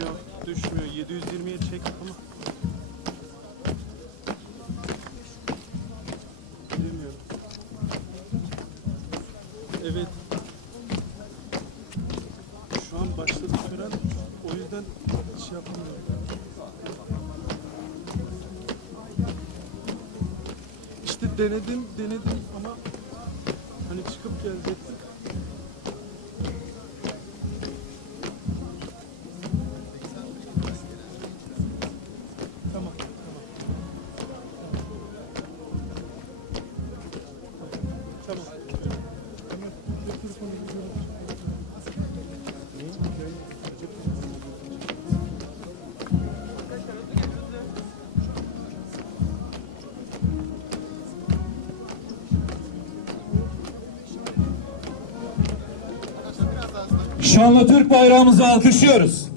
720'ye çek ama. Bilmiyorum. Evet. Şu an başladı tören. O yüzden şey yapamıyorum. İşte denedim, denedim ama hani çıkıp gelecektik. Şanlı Türk bayrağımızı alkışlıyoruz.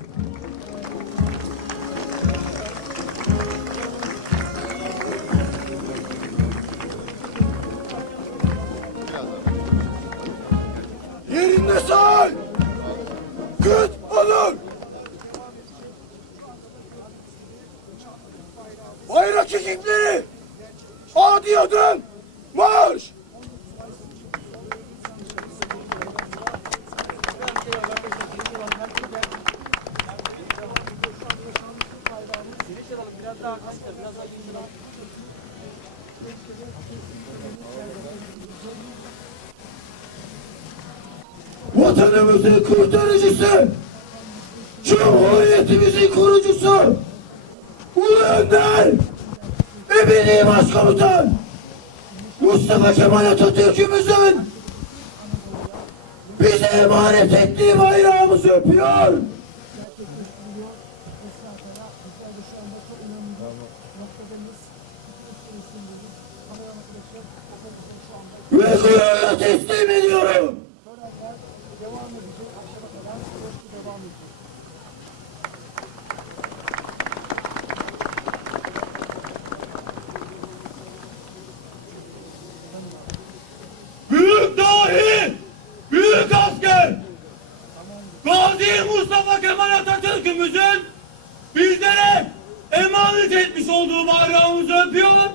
Yerinde say! Küt olur! Bayrak ekipleri! Adi adım! Marş! Vatanımızın kurtarıcısı! Cumhuriyetimizin kurucusu! Ulu Önder! Ebedi Başkomutan! Mustafa Kemal Atatürk'ümüzün bize emanet ettiği bayrağımızı öpüyor. Büyük dahi, büyük asker, Gazi Mustafa Kemal Atatürk'ümüzün bizlere emanet etmiş olduğu bayrağımızı öpüyor.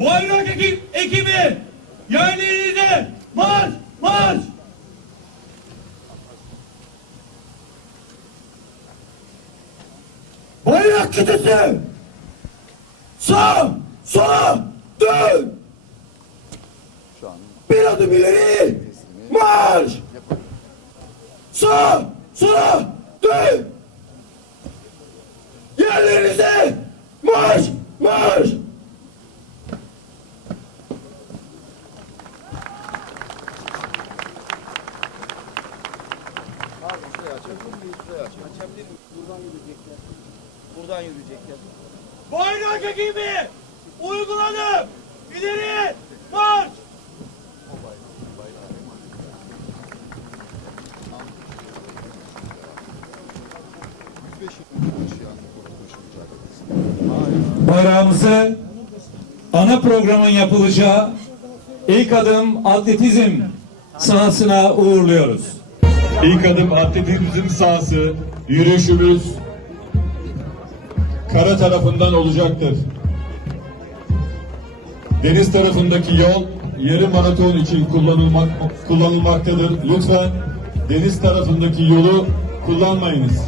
Bayrak ekip, ekibi yerlerinize marş marş. Bayrak kıtası! Sağ, sola, dön! Bir adım ileri, marş! Sağ, sola, dön! Yerlerinize, marş! Buradan yürüyecekler. Bayrak ekibi uyguladım. İleri marş. Bayrağımızı ana programın yapılacağı ilk adım atletizm sahasına uğurluyoruz. İlk adım atletizm sahası, yürüyüşümüz kara tarafından olacaktır. Deniz tarafındaki yol yarım maraton için kullanılmak, kullanılmaktadır. Lütfen deniz tarafındaki yolu kullanmayınız.